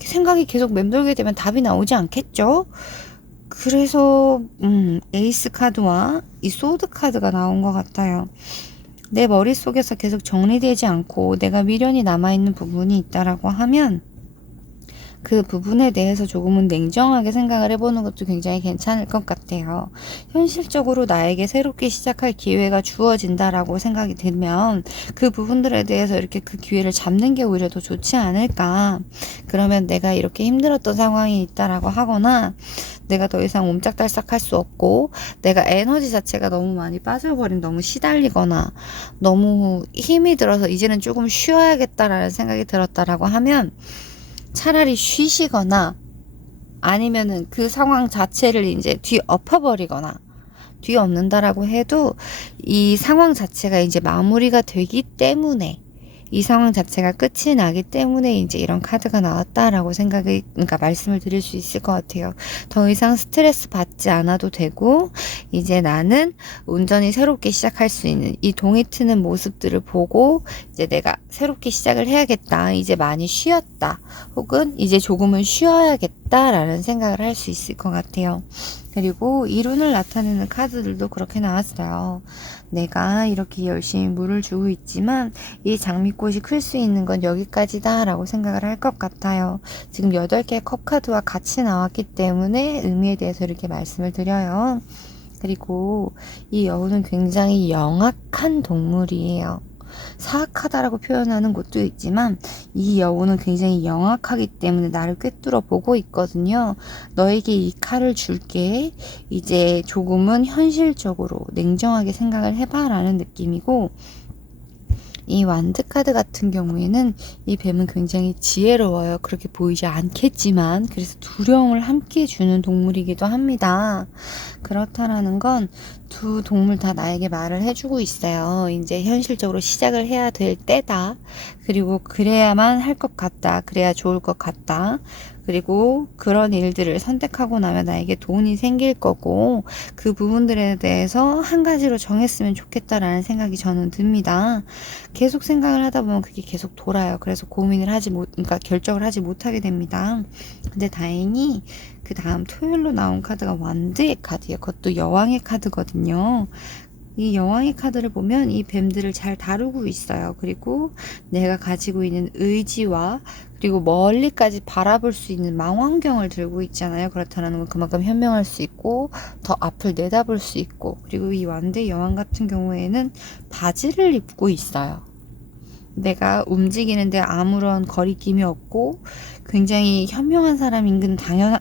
생각이 계속 맴돌게 되면 답이 나오지 않겠죠? 그래서 에이스 카드와 이 소드 카드가 나온 것 같아요. 내 머릿속에서 계속 정리되지 않고 내가 미련이 남아있는 부분이 있다라고 하면 그 부분에 대해서 조금은 냉정하게 생각을 해보는 것도 굉장히 괜찮을 것 같아요. 현실적으로 나에게 새롭게 시작할 기회가 주어진다라고 생각이 들면 그 부분들에 대해서 이렇게 그 기회를 잡는 게 오히려 더 좋지 않을까. 그러면 내가 이렇게 힘들었던 상황이 있다라고 하거나 내가 더 이상 옴짝달싹 할 수 없고 내가 에너지 자체가 너무 많이 빠져버린, 너무 시달리거나 너무 힘이 들어서 이제는 조금 쉬어야겠다라는 생각이 들었다라고 하면 차라리 쉬시거나 아니면은 그 상황 자체를 이제 뒤엎어버리거나 뒤엎는다라고 해도 이 상황 자체가 이제 마무리가 되기 때문에 이 상황 자체가 끝이 나기 때문에 이제 이런 카드가 나왔다라고 그러니까 말씀을 드릴 수 있을 것 같아요. 더 이상 스트레스 받지 않아도 되고, 이제 나는 온전히 새롭게 시작할 수 있는 이 동이 트는 모습들을 보고, 이제 내가 새롭게 시작을 해야겠다. 이제 많이 쉬었다. 혹은 이제 조금은 쉬어야겠다라는 생각을 할 수 있을 것 같아요. 그리고 이룬을 나타내는 카드들도 그렇게 나왔어요. 내가 이렇게 열심히 물을 주고 있지만 이 장미꽃이 클 수 있는 건 여기까지다 라고 생각을 할 것 같아요. 지금 8개의 컵 카드와 같이 나왔기 때문에 의미에 대해서 이렇게 말씀을 드려요. 그리고 이 여우는 굉장히 영악한 동물이에요. 사악하다라고 표현하는 곳도 있지만 이 여우는 굉장히 영악하기 때문에 나를 꿰뚫어 보고 있거든요. 너에게 이 칼을 줄게. 이제 조금은 현실적으로 냉정하게 생각을 해봐 라는 느낌이고, 이 완드 카드 같은 경우에는 이 뱀은 굉장히 지혜로워요. 그렇게 보이지 않겠지만 그래서 두려움을 함께 주는 동물이기도 합니다. 그렇다라는 건 두 동물 다 나에게 말을 해주고 있어요. 이제 현실적으로 시작을 해야 될 때다. 그리고 그래야만 할 것 같다. 그래야 좋을 것 같다. 그리고 그런 일들을 선택하고 나면 나에게 돈이 생길 거고 그 부분들에 대해서 한 가지로 정했으면 좋겠다라는 생각이 저는 듭니다. 계속 생각을 하다 보면 그게 계속 돌아요. 그래서 그러니까 결정을 하지 못하게 됩니다. 근데 다행히 그 다음 토요일로 나온 카드가 완드의 카드예요. 그것도 여왕의 카드거든요. 이 여왕의 카드를 보면 이 뱀들을 잘 다루고 있어요. 그리고 내가 가지고 있는 의지와 그리고 멀리까지 바라볼 수 있는 망원경을 들고 있잖아요. 그렇다는 건 그만큼 현명할 수 있고 더 앞을 내다볼 수 있고, 그리고 이 완드의 여왕 같은 경우에는 바지를 입고 있어요. 내가 움직이는데 아무런 거리낌이 없고 굉장히 현명한 사람인 건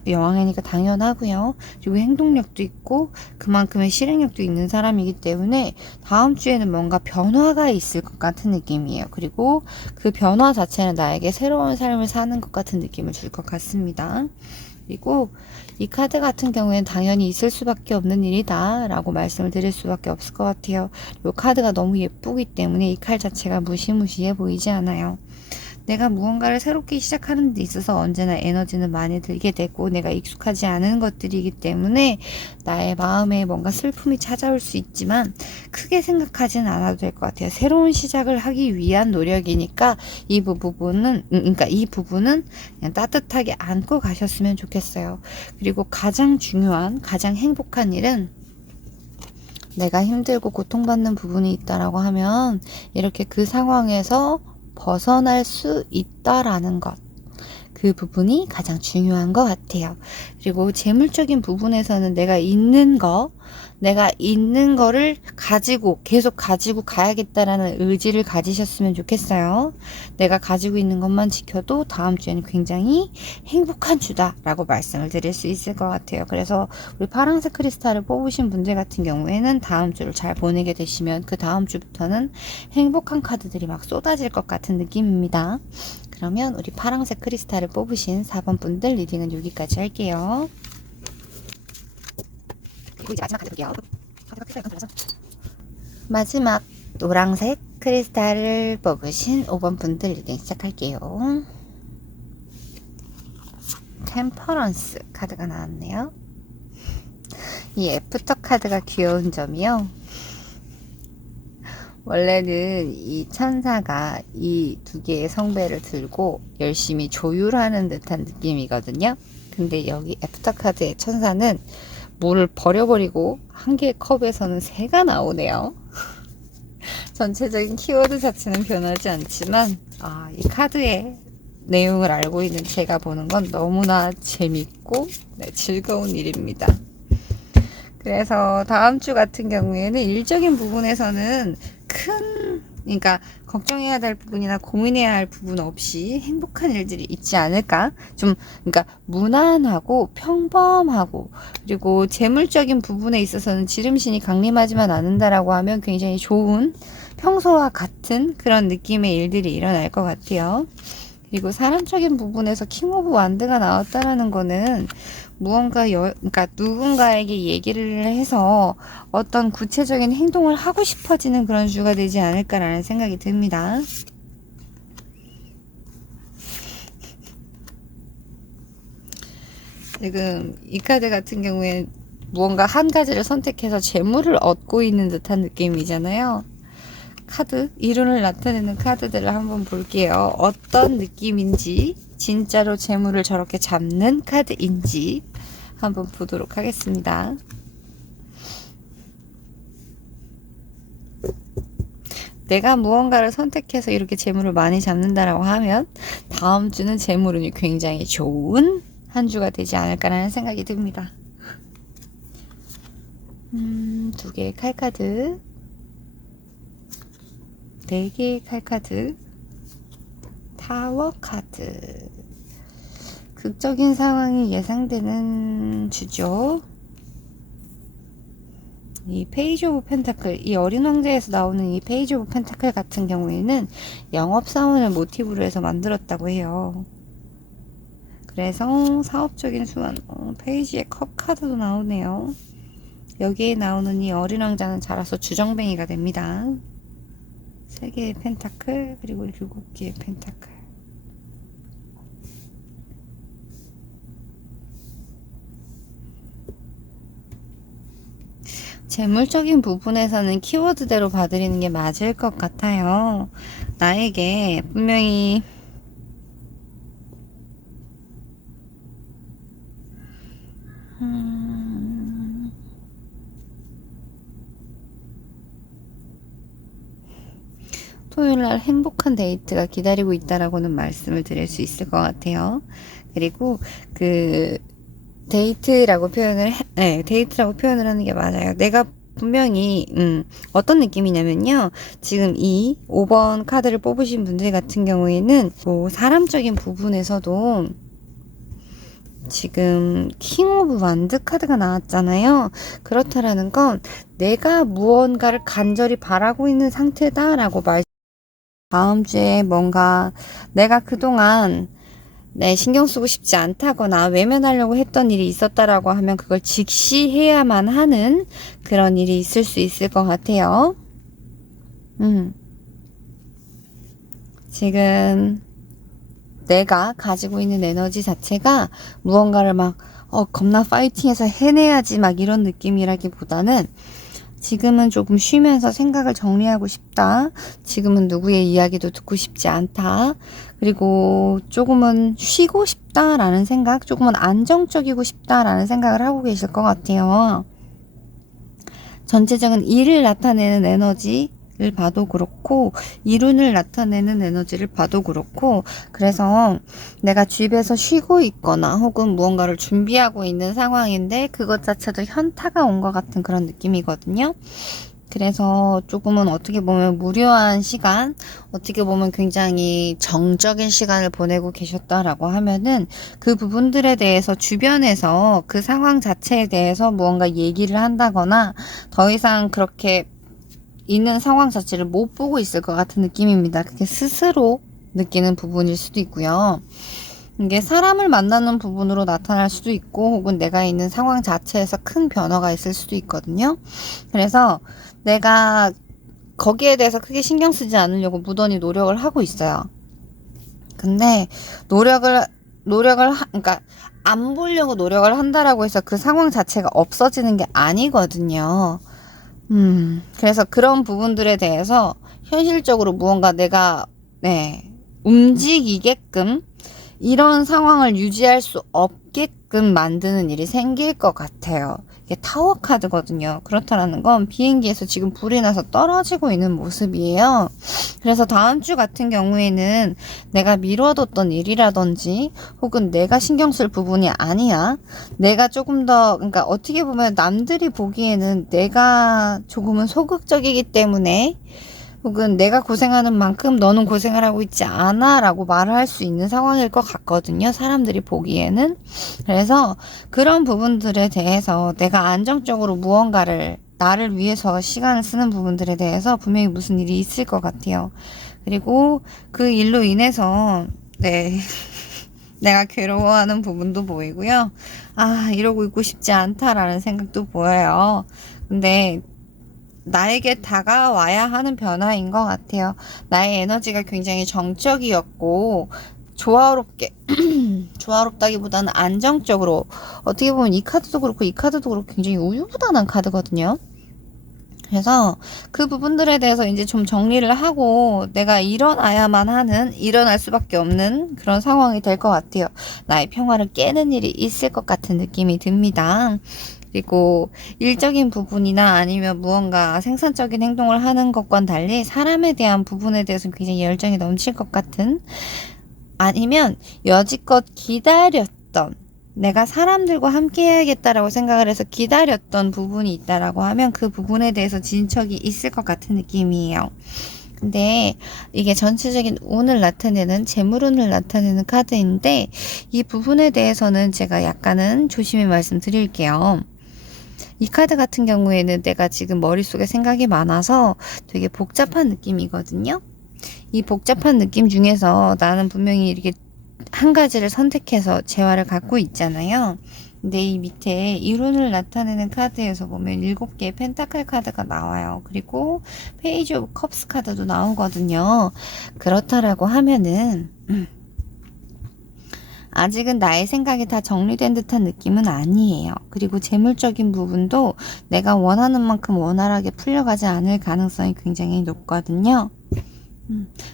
여왕이니까 당연하고요. 그리고 행동력도 있고 그만큼의 실행력도 있는 사람이기 때문에 다음 주에는 뭔가 변화가 있을 것 같은 느낌이에요. 그리고 그 변화 자체는 나에게 새로운 삶을 사는 것 같은 느낌을 줄 것 같습니다. 그리고 이 카드 같은 경우에는 당연히 있을 수밖에 없는 일이다 라고 말씀을 드릴 수밖에 없을 것 같아요. 이 카드가 너무 예쁘기 때문에 이 칼 자체가 무시무시해 보이지 않아요. 내가 무언가를 새롭게 시작하는 데 있어서 언제나 에너지는 많이 들게 되고 내가 익숙하지 않은 것들이기 때문에 나의 마음에 뭔가 슬픔이 찾아올 수 있지만 크게 생각하지는 않아도 될 것 같아요. 새로운 시작을 하기 위한 노력이니까 이 부분은 그냥 따뜻하게 안고 가셨으면 좋겠어요. 그리고 가장 중요한, 가장 행복한 일은 내가 힘들고 고통받는 부분이 있다라고 하면 이렇게 그 상황에서 벗어날 수 있다라는 것. 그 부분이 가장 중요한 것 같아요. 그리고 재물적인 부분에서는 내가 있는 거를 계속 가지고 가야겠다라는 의지를 가지셨으면 좋겠어요. 내가 가지고 있는 것만 지켜도 다음 주에는 굉장히 행복한 주다라고 말씀을 드릴 수 있을 것 같아요. 그래서 우리 파란색 크리스탈을 뽑으신 분들 같은 경우에는 다음 주를 잘 보내게 되시면 그 다음 주부터는 행복한 카드들이 막 쏟아질 것 같은 느낌입니다. 그러면 우리 파란색 크리스탈을 뽑으신 4번 분들 리딩은 여기까지 할게요. 그리고 이제 마지막 카드 볼게요. 마지막 노란색 크리스탈을 뽑으신 5번 분들 리딩 시작할게요. 템퍼런스 카드가 나왔네요. 이 애프터 카드가 귀여운 점이요. 원래는 이 천사가 이 두 개의 성배를 들고 열심히 조율하는 듯한 느낌이거든요. 근데 여기 애프터 카드의 천사는 물을 버려버리고 한 개의 컵에서는 새가 나오네요. 전체적인 키워드 자체는 변하지 않지만 이 카드의 내용을 알고 있는 제가 보는 건 너무나 재밌고 네, 즐거운 일입니다. 그래서 다음 주 같은 경우에는 일적인 부분에서는 그러니까 걱정해야 될 부분이나 고민해야 할 부분 없이 행복한 일들이 있지 않을까? 그러니까 무난하고 평범하고, 그리고 재물적인 부분에 있어서는 지름신이 강림하지만 않는다라고 하면 굉장히 좋은, 평소와 같은 그런 느낌의 일들이 일어날 것 같아요. 그리고 사람적인 부분에서 킹 오브 완드가 나왔다라는 거는 그러니까 누군가에게 얘기를 해서 어떤 구체적인 행동을 하고 싶어지는 그런 주가 되지 않을까라는 생각이 듭니다. 지금 이 카드 같은 경우에는 무언가 한 가지를 선택해서 재물을 얻고 있는 듯한 느낌이잖아요. 카드, 이론을 나타내는 카드들을 한번 볼게요. 어떤 느낌인지, 진짜로 재물을 저렇게 잡는 카드인지 한번 보도록 하겠습니다. 내가 무언가를 선택해서 이렇게 재물을 많이 잡는다라고 하면 다음 주는 재물운이 굉장히 좋은 한 주가 되지 않을까라는 생각이 듭니다. 두 개의 칼카드, 4개의 칼카드, 타워 카드. 극적인 상황이 예상되는 주죠. 이 페이지 오브 펜타클, 이 어린 왕자에서 나오는 이 페이지 오브 펜타클 같은 경우에는 영업사원을 모티브로 해서 만들었다고 해요. 그래서 사업적인 수완, 페이지에 컵 카드도 나오네요. 여기에 나오는 이 어린 왕자는 자라서 주정뱅이가 됩니다. 3개의 펜타클, 그리고 7개의 펜타클. 재물적인 부분에서는 키워드대로 봐드리는 게 맞을 것 같아요. 나에게 분명히 토요일날 행복한 데이트가 기다리고 있다라고는 말씀을 드릴 수 있을 것 같아요. 그리고 데이트라고 표현을 하는 게 맞아요. 내가 분명히 어떤 느낌이냐면요. 지금 이 5번 카드를 뽑으신 분들 같은 경우에는 뭐 사람적인 부분에서도 지금 킹 오브 완드 카드가 나왔잖아요. 그렇다라는 건 내가 무언가를 간절히 바라고 있는 상태다라고 다음 주에 뭔가 내가 그동안 신경 쓰고 싶지 않다거나 외면하려고 했던 일이 있었다라고 하면 그걸 즉시 해야만 하는 그런 일이 있을 수 있을 것 같아요. 지금 내가 가지고 있는 에너지 자체가 무언가를 겁나 파이팅해서 해내야지 이런 느낌이라기보다는 지금은 조금 쉬면서 생각을 정리하고 싶다. 지금은 누구의 이야기도 듣고 싶지 않다. 그리고 조금은 쉬고 싶다라는 생각, 조금은 안정적이고 싶다라는 생각을 하고 계실 것 같아요. 전체적인 일을 나타내는 에너지를 봐도 그렇고 이룬을 나타내는 에너지를 봐도 그렇고, 그래서 내가 집에서 쉬고 있거나 혹은 무언가를 준비하고 있는 상황인데 그것 자체도 현타가 온 것 같은 그런 느낌이거든요. 그래서 조금은 어떻게 보면 무료한 시간, 어떻게 보면 굉장히 정적인 시간을 보내고 계셨다라고 하면은 그 부분들에 대해서 주변에서 그 상황 자체에 대해서 무언가 얘기를 한다거나 더 이상 그렇게 있는 상황 자체를 못 보고 있을 것 같은 느낌입니다. 그게 스스로 느끼는 부분일 수도 있고요. 이게 사람을 만나는 부분으로 나타날 수도 있고 혹은 내가 있는 상황 자체에서 큰 변화가 있을 수도 있거든요. 그래서 내가 거기에 대해서 크게 신경 쓰지 않으려고 무던히 노력을 하고 있어요. 근데 그러니까 안 보려고 노력을 한다라고 해서 그 상황 자체가 없어지는 게 아니거든요. 그래서 그런 부분들에 대해서 현실적으로 무언가 내가 움직이게끔 이런 상황을 유지할 수 없게끔 만드는 일이 생길 것 같아요. 이게 타워 카드거든요. 그렇다라는 건 비행기에서 지금 불이 나서 떨어지고 있는 모습이에요. 그래서 다음 주 같은 경우에는 내가 미뤄뒀던 일이라든지 혹은 내가 신경 쓸 부분이 아니야. 내가 조금 더, 그러니까 어떻게 보면 남들이 보기에는 내가 조금은 소극적이기 때문에 혹은 내가 고생하는 만큼 너는 고생을 하고 있지 않아 라고 말을 할 수 있는 상황일 것 같거든요. 사람들이 보기에는. 그래서 그런 부분들에 대해서 내가 안정적으로 무언가를 나를 위해서 시간을 쓰는 부분들에 대해서 분명히 무슨 일이 있을 것 같아요. 그리고 그 일로 인해서 네 내가 괴로워하는 부분도 보이고요. 아, 이러고 있고 싶지 않다라는 생각도 보여요. 근데 나에게 다가와야 하는 변화인 것 같아요. 나의 에너지가 굉장히 정적이었고 조화롭게 조화롭다기보다는 안정적으로, 어떻게 보면 이 카드도 그렇고 이 카드도 그렇고 굉장히 우유부단한 카드거든요. 그래서 그 부분들에 대해서 이제 좀 정리를 하고 내가 일어나야만 하는, 일어날 수밖에 없는 그런 상황이 될 것 같아요. 나의 평화를 깨는 일이 있을 것 같은 느낌이 듭니다. 그리고 일적인 부분이나 아니면 무언가 생산적인 행동을 하는 것과는 달리 사람에 대한 부분에 대해서 굉장히 열정이 넘칠 것 같은, 아니면 여지껏 기다렸던, 내가 사람들과 함께 해야겠다라고 생각을 해서 기다렸던 부분이 있다라고 하면 그 부분에 대해서 진척이 있을 것 같은 느낌이에요. 근데 이게 전체적인 운을 나타내는, 재물운을 나타내는 카드인데 이 부분에 대해서는 제가 약간은 조심히 말씀드릴게요. 이 카드 같은 경우에는 내가 지금 머릿속에 생각이 많아서 되게 복잡한 느낌이거든요. 이 복잡한 느낌 중에서 나는 분명히 이렇게 한 가지를 선택해서 재화를 갖고 있잖아요. 근데 이 밑에 이론을 나타내는 카드에서 보면 7개의 펜타클 카드가 나와요. 그리고 페이지 오브 컵스 카드도 나오거든요. 그렇다라고 하면은 아직은 나의 생각이 다 정리된 듯한 느낌은 아니에요. 그리고 재물적인 부분도 내가 원하는 만큼 원활하게 풀려가지 않을 가능성이 굉장히 높거든요.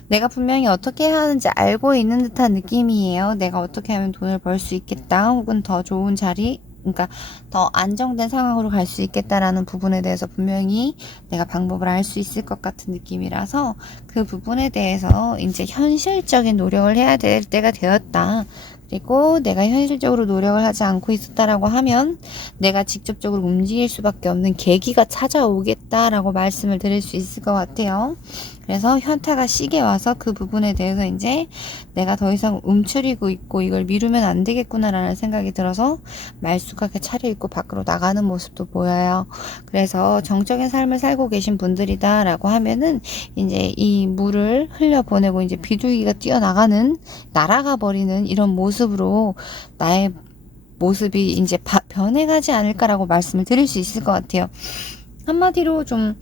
내가 분명히 어떻게 해야 하는지 알고 있는 듯한 느낌이에요. 내가 어떻게 하면 돈을 벌 수 있겠다, 혹은 더 좋은 자리, 그러니까 더 안정된 상황으로 갈 수 있겠다라는 부분에 대해서 분명히 내가 방법을 알 수 있을 것 같은 느낌이라서 그 부분에 대해서 이제 현실적인 노력을 해야 될 때가 되었다. 그리고 내가 현실적으로 노력을 하지 않고 있었다라고 하면 내가 직접적으로 움직일 수밖에 없는 계기가 찾아오겠다라고 말씀을 드릴 수 있을 것 같아요. 그래서 현타가 시게 와서 그 부분에 대해서 이제 내가 더 이상 움츠리고 있고 이걸 미루면 안 되겠구나라는 생각이 들어서 말쑥하게 차려입고 밖으로 나가는 모습도 보여요. 그래서 정적인 삶을 살고 계신 분들이다라고 하면은 이제 이 물을 흘려보내고 이제 비둘기가 뛰어나가는, 날아가 버리는 이런 모습으로 나의 모습이 이제 변해가지 않을까라고 말씀을 드릴 수 있을 것 같아요. 한마디로 좀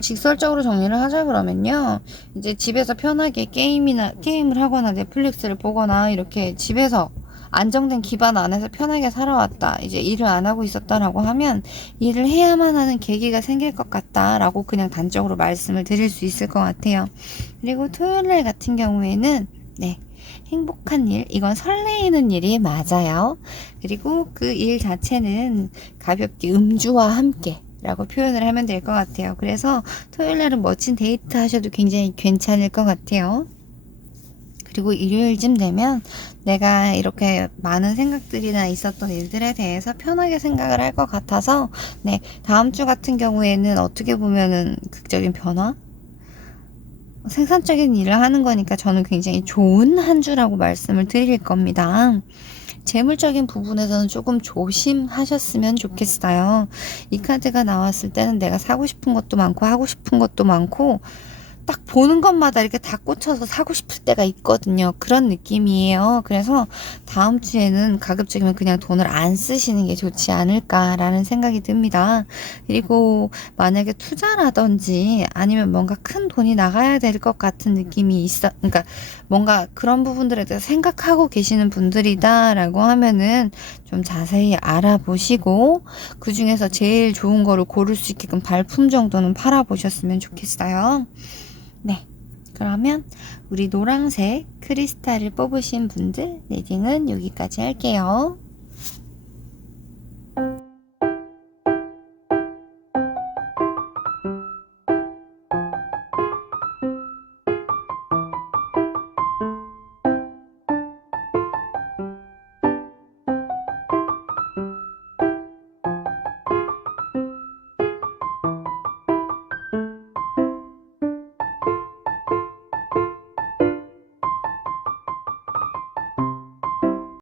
직설적으로 정리를 하자 그러면요. 이제 집에서 편하게 게임을 하거나 넷플릭스를 보거나 이렇게 집에서 안정된 기반 안에서 편하게 살아왔다, 이제 일을 안 하고 있었다라고 하면 일을 해야만 하는 계기가 생길 것 같다라고 그냥 단적으로 말씀을 드릴 수 있을 것 같아요. 그리고 토요일날 같은 경우에는 네, 행복한 일, 이건 설레이는 일이 맞아요. 그리고 그 일 자체는 가볍게 음주와 함께 라고 표현을 하면 될 것 같아요. 그래서 토요일날은 멋진 데이트 하셔도 굉장히 괜찮을 것 같아요. 그리고 일요일쯤 되면 내가 이렇게 많은 생각들이나 있었던 일들에 대해서 편하게 생각을 할 것 같아서 네, 다음 주 같은 경우에는 어떻게 보면은 극적인 변화? 생산적인 일을 하는 거니까 저는 굉장히 좋은 한 주라고 말씀을 드릴 겁니다. 재물적인 부분에서는 조금 조심하셨으면 좋겠어요. 이 카드가 나왔을 때는 내가 사고 싶은 것도 많고 하고 싶은 것도 많고 딱 보는 것마다 이렇게 다 꽂혀서 사고 싶을 때가 있거든요. 그런 느낌이에요. 그래서 다음 주에는 가급적이면 그냥 돈을 안 쓰시는 게 좋지 않을까라는 생각이 듭니다. 그리고 만약에 투자라든지 아니면 뭔가 큰 돈이 나가야 될 것 같은 느낌이 있어, 그러니까 뭔가 그런 부분들에 대해서 생각하고 계시는 분들이다라고 하면은 좀 자세히 알아보시고 그 중에서 제일 좋은 거를 고를 수 있게끔 발품 정도는 팔아보셨으면 좋겠어요. 네. 그러면 우리 노란색 크리스탈을 뽑으신 분들 리딩은 여기까지 할게요.